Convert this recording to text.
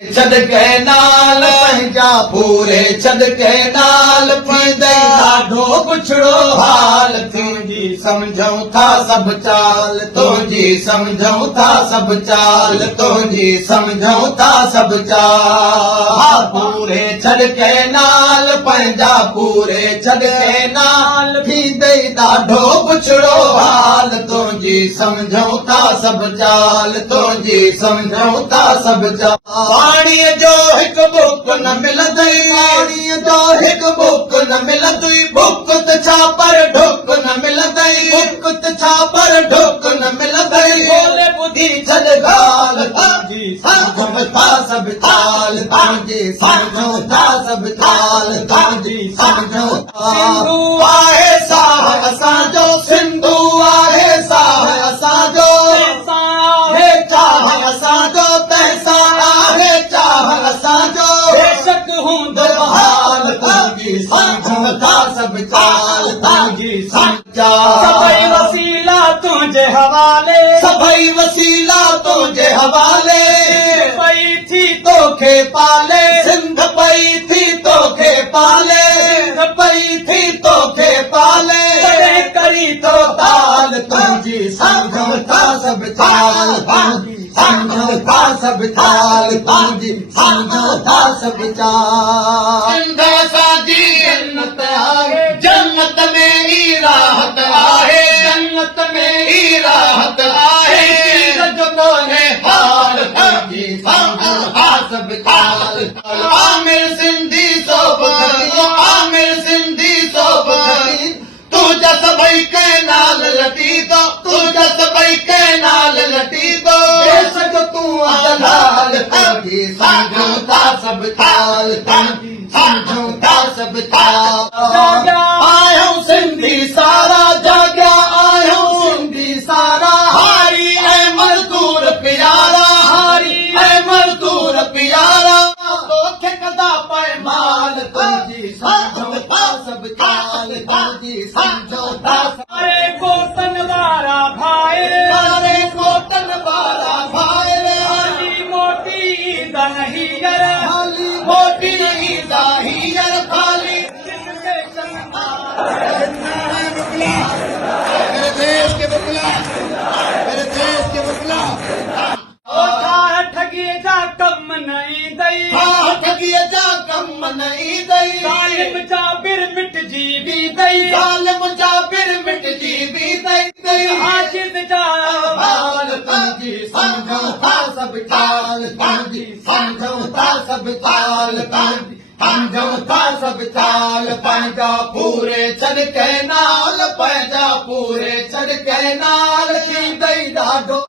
छॾ के नाल पंहिंजा पूरे छॾ के नाल थींदई ॾाढो पुछड़ो हाल तुंहिंजी सम्झूं था सभु चाल तुंहिंजी सम्झूं था सभु चाल तुंहिंजी सम्झूं था सभु चाल पूरे छॾ के नाल पंहिंजा पूरे छॾ के नाल थींदई ॾाढो पुछड़ो हाल तुंहिंजी सम्झूं था सभु चाल तुंहिंजी सम्झूं था सभु चाल पाणीअ जो हिकु बुक न मिलंदई पाणीअ जो हिकु बुक न मिलंदई बुक त छा पर ढुक न मिलंदई बुक त छा पर ढुक न मिलंदई ॻोल्हे ॿुधी छॾ ॻाल्हि तुंहिंजी सम्झूं था सभु चाल तुंहिंजी सम्झूं था सभु चाल तुंहिंजी सम्झूं सिंधू आहे साह असांजो सिंधू आहे साह असांजो हे चाह असांजो तंहिंसां आहे चाह असांजो बेशक हूंदो हाल तुंहिंजी सम्झूं था सभु चाल तुंहिंजी सम्झा सभई वसीला तुंहिंजे हवाले सभई वसीला तुंहिंजे हवाले पई थी तोखे पाले सिंध पई थी तोखे पाले सिंध पई थी तोखे पाले तॾहिं करी तो ताल तुंहिंजी सम्झूं था सभु चाल सम्झूं था सभु चाल तुंहिंजी सम्झूं था सभु चाल सिंध असांजी जन्नत आहे जन्नत में ई राहत आहे जन्नत में ई राहत आहे जो कोन्हे हाल तुंहिंजी सम्झूं था सभु चाल आमिर सिंधी सोभ आमिर सिंधी सोभ तुंहिंजा सभई के नाल लटी थो तुंहिंजा सभई के नाल लटी थो बेशक तूं दलाल तुंहिंजी सम्झूं था सभु चाल तुंहिंजी सम्झूं था सभु चाल आहियूं सिंधी सारा जाॻिया आहियूं सिंधी सारा हारी ऐं मज़दूर प्यारा हारी ऐं मज़दूर प्यारा तोखे कदा पैमाल तुंहिंजी सम्झूं था सभु चाल तुंहिंजी सम्झूं था सारे कोटन वारा भाइर सारे कोटन वारा भाइर हाली मोटी ईद हींअर हाली मोटी ईद हींअर खाली मेरे देश के बुकला मेरे देश के बुकला ठॻीअ जा कम न ईंदई ठॻीअ जा कम न ईंदई ज़ालिम जा बिर मिटजी बींदई ज़ालिम जा बिर मिटजी बींदई हाजिद जा हाल तुंहिंजी सम्झूं था सभु चाल तुंहिंजी सम्झूं था सभु चाल तुंहिंजी सम्झूं था सभु चाल पंहिंजा पूरे छॾ के नाल पंहिंजा पूरे छॾ के नाल थींदई ॾाढो